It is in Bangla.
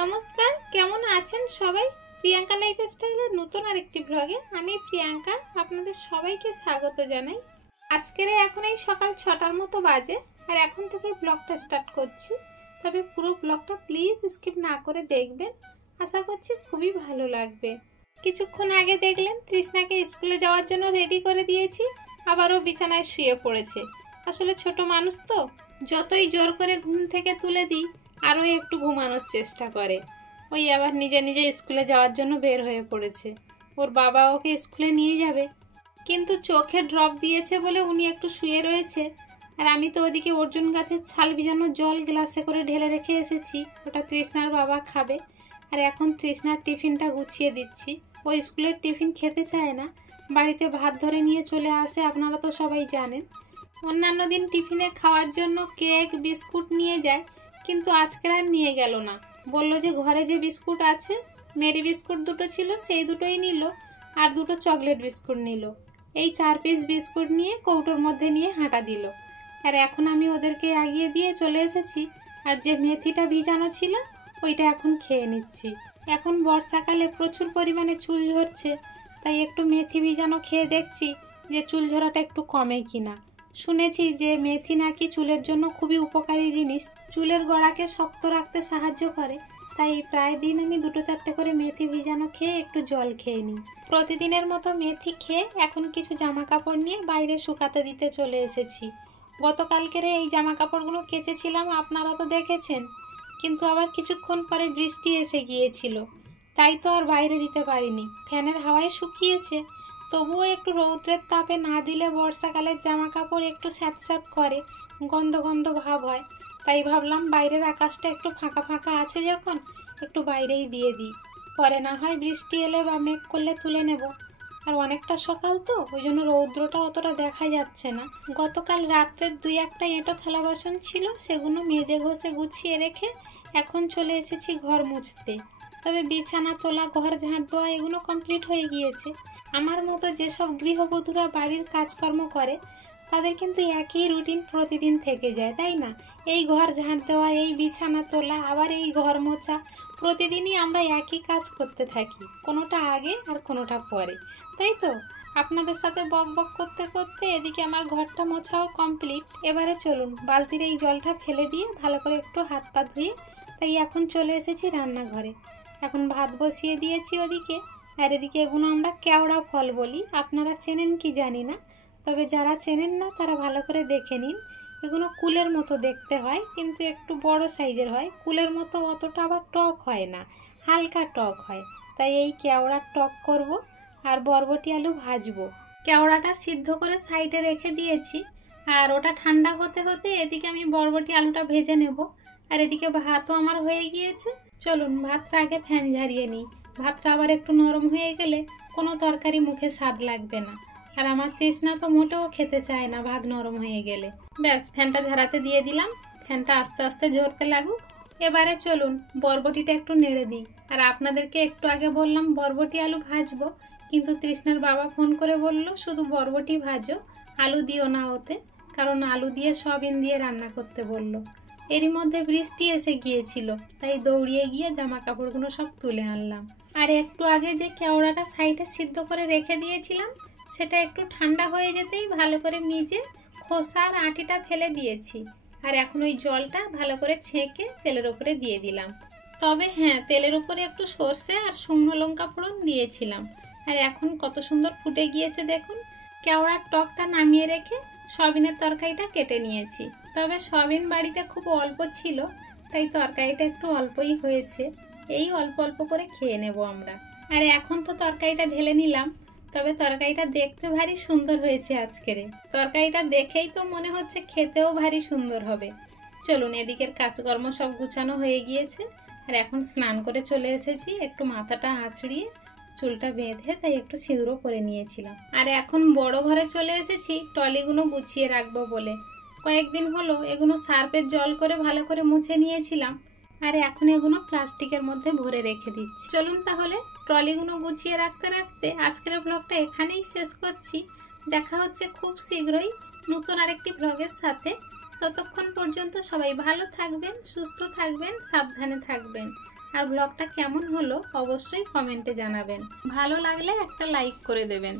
নমস্কার, কেমন আছেন সবাই? প্রিয়াঙ্কা লাইফস্টাইলের নতুন আরেকটি ব্লগে আমি প্রিয়াঙ্কা আপনাদের সবাইকে স্বাগত জানাই। আজকের এখন এই সকাল 6টার মতো বাজে আর এখন থেকে ব্লগটা স্টার্ট করছি। তবে পুরো ব্লগটা প্লিজ স্কিপ না করে দেখবেন, আশা করছি খুবই ভালো লাগবে। কিছুক্ষণ আগে দেখলেন তৃষ্ণাকে স্কুলে যাওয়ার জন্য রেডি করে দিয়েছি, আবারও বিছানায় শুয়ে পড়েছে। আসলে ছোট মানুষ তো, যতই জোর করে ঘুম থেকে তুলে দিই আরও একটু ঘুমানোর চেষ্টা করে। ওই আবার নিজে নিজে স্কুলে যাওয়ার জন্য বের হয়ে পড়েছে। ওর বাবা ওকে স্কুলে নিয়ে যাবে, কিন্তু চোখে ড্রপ দিয়েছে বলে উনি একটু শুয়ে রয়েছে। আর আমি তো ওদিকে অর্জুন গাছের ছাল ভিজানো জল গ্লাসে করে ঢেলে রেখে এসেছি, ওটা তৃষ্ণার বাবা খাবে। আর এখন তৃষ্ণার টিফিনটা গুছিয়ে দিচ্ছি। ও স্কুলের টিফিন খেতে চায় না, বাড়িতে ভাত ধরে নিয়ে চলে আসে, আপনারা তো সবাই জানেন। অন্যান্য দিন টিফিনে খাওয়ার জন্য কেক বিস্কুট নিয়ে যায়, কিন্তু আজকে আর নিয়ে গেল না। বলল যে ঘরে যে বিস্কুট আছে, মেরি বিস্কুট দুটো ছিল সেই দুটোই নিল, আর দুটো চকলেট বিস্কুট নিল। এই 4 পিস বিস্কুট নিয়ে কৌটোর মধ্যে নিয়ে হাঁটা দিল। আর এখন আমি ওদেরকে আগিয়ে দিয়ে চলে এসেছি, আর যে মেথিটা ভিজানো ছিল ওইটা এখন খেয়ে নিচ্ছি। এখন বর্ষাকালে প্রচুর পরিমাণে চুল ঝরছে, তাই একটু মেথি ভিজানো খেয়ে দেখছি যে চুল ঝরাটা একটু কমে কিনা। শুনেছি যে মেথি নাকি চুলের জন্য খুবই উপকারী জিনিস, চুলের গোড়াকে শক্ত রাখতে সাহায্য করে। তাই প্রায় দিন আমি 2-4টে করে মেথি ভিজানো খেয়ে একটু জল খেয়ে নিই। প্রতিদিনের মতো মেথি খেয়ে এখন কিছু জামা কাপড় নিয়ে বাইরে শুকাতে দিতে চলে এসেছি। গতকালকের এই জামা কাপড়গুলো কেচেছিলাম, আপনারা তো দেখেছেন, কিন্তু আবার কিছুক্ষণ পরে বৃষ্টি এসে গিয়েছিল, তাই তো আর বাইরে দিতে পারিনি। ফ্যানের হাওয়ায় শুকিয়েছে, তবুও একটু রৌদ্রের তাপে না দিলে বর্ষাকালের জামা কাপড় একটু স্যাঁতস্যাঁত করে, গন্ধ গন্ধ ভাব হয়। তাই ভাবলাম বাইরের আকাশটা একটু ফাঁকা ফাঁকা আছে যখন, একটু বাইরেই দিয়ে দিই, পরে না হয় বৃষ্টি এলে বা মেঘ করলে তুলে নেব। আর অনেকটা সকাল তো, ওই জন্য রৌদ্রটা অতটা দেখা যাচ্ছে না। গতকাল রাত্রের 2-1টা এঁটো থালা বাসন ছিল, সেগুলো মেজে ঘষে গুছিয়ে রেখে এখন চলে এসেছি ঘর মুছতে। তবে বিছানা তোলা, ঘর ঝাঁট দেওয়া এগুলো কমপ্লিট হয়ে গিয়েছে। আমার মতো যেসব গৃহবধূরা বাড়ির কাজকর্ম করে তাদের কিন্তু একই রুটিন প্রতিদিন থেকে যায়, তাই না? এই ঘর ঝাঁট দেওয়া, এই বিছানা তোলা, আবার এই ঘর মোছা, প্রতিদিনই আমরা একই কাজ করতে থাকি, কোনোটা আগে আর কোনোটা পরে, তাই তো? আপনাদের সাথে বক বক করতে করতে এদিকে আমার ঘরটা মোছাও কমপ্লিট। এবারে চলুন বালতির এই জলটা ফেলে দিয়ে ভালো করে একটু হাত পা ধুয়ে তাই এখন চলে এসেছি রান্নাঘরে। এখন ভাত বসিয়ে দিয়েছি ওদিকে, আর এদিকে এগুলো আমরা কেওড়া ফল বলি, আপনারা চেনেন কি জানি না, তবে যারা চেনেন না তারা ভালো করে দেখে নিন। এগুলো কুলের মতো দেখতে হয়, কিন্তু একটু বড় সাইজের হয়। কুলের মতো অতটা আবার টক হয় না, হালকা টক হয়। তাই এই কেওড়ার টক করব, আর বরবটি আলু ভাজবো। কেওড়াটা সিদ্ধ করে সাইডে রেখে দিয়েছি, আর ওটা ঠান্ডা হতে হতে এদিকে আমি বরবটি আলুটা ভেজে নেব। আর এদিকে ভাতও আমার হয়ে গিয়েছে। চলুন ভাতটা আগে ফ্যান ঝারিয়ে নিই, ভাতটা আবার একটু নরম হয়ে গেলে কোনো তরকারি মুখে স্বাদ লাগবে না। আর আমার তৃষ্ণা তো মোটেও খেতে চায় না ভাত নরম হয়ে গেলে। ব্যাস, ফ্যানটা ঝাড়াতে দিয়ে দিলাম, ফ্যানটা আস্তে আস্তে ঝরতে লাগুক। এবারে চলুন বরবটিটা একটু নেড়ে দিই। আর আপনাদেরকে একটু আগে বললাম বরবটি আলু ভাজবো, কিন্তু তৃষ্ণার বাবা ফোন করে বলল শুধু বরবটি ভাজো, আলু দিও না ওতে, কারণ আলু দিয়ে সয়াবিন দিয়ে রান্না করতে বলল। এরই মধ্যে বৃষ্টি এসে গিয়েছিল, তাই দৌড়িয়ে গিয়ে জামা কাপড়গুলো সব তুলে আনলাম। আর একটু আগে যে কেওড়াটা সাইডে সিদ্ধ করে রেখে দিয়েছিলাম, সেটা একটু ঠান্ডা হয়ে যেতেই ভালো করে মিজে খোসা আর আটিটা ফেলে দিয়েছি। আর এখন ওই জলটা ভালো করে ছেঁকে তেলের উপরে দিয়ে দিলাম। তবে হ্যাঁ, তেলের উপরে একটু সর্ষে আর শুকনো লঙ্কা ফোড়ন দিয়েছিলাম। আর এখন কত সুন্দর ফুটে গিয়েছে দেখুন। কেওড়ার টকটা নামিয়ে রেখে সয়াবিনের তরকারিটা কেটে নিয়েছি। তবে সয়াবিন বাড়িতে খুব অল্প ছিল, তাই তরকারিটা একটু অল্পই হয়েছে। এই অল্প অল্প করে খেয়ে নেব আমরা। আর এখন তো তরকারিটা ঢেলে নিলাম, তবে তরকারিটা দেখতে ভারী সুন্দর হয়েছে আজকের। তরকারিটা দেখেই তো মনে হচ্ছে খেতেও ভারী সুন্দর হবে। চলুন, এদিকের কাজকর্ম সব গুছানো হয়ে গিয়েছে। আর এখন স্নান করে চলে এসেছি, একটু মাথাটা আঁচড়িয়ে চুলটা বেঁধে তাই একটু সিঁদুরও করে নিয়েছিলাম। আর এখন বড় ঘরে চলে এসেছি ট্রলিগুলো গুছিয়ে রাখবো বলে। কয়েকদিন হলো এগুলো সার্ফের জল করে ভালো করে মুছে নিয়েছিলাম, আর এখন এগুলো প্লাস্টিকের মধ্যে ভরে রেখে দিচ্ছি। চলুন তাহলে ট্রলিগুলো গুছিয়ে রাখতে রাখতে আজকের ব্লগটা এখানেই শেষ করছি। দেখা হচ্ছে খুব শীঘ্রই নতুন আরেকটি ব্লগের সাথে। ততক্ষণ পর্যন্ত সবাই ভালো থাকবেন, সুস্থ থাকবেন, সাবধানে থাকবেন। আর ব্লগটা কেমন হলো অবশ্যই কমেন্টে জানাবেন। ভালো লাগলে একটা লাইক করে দেবেন।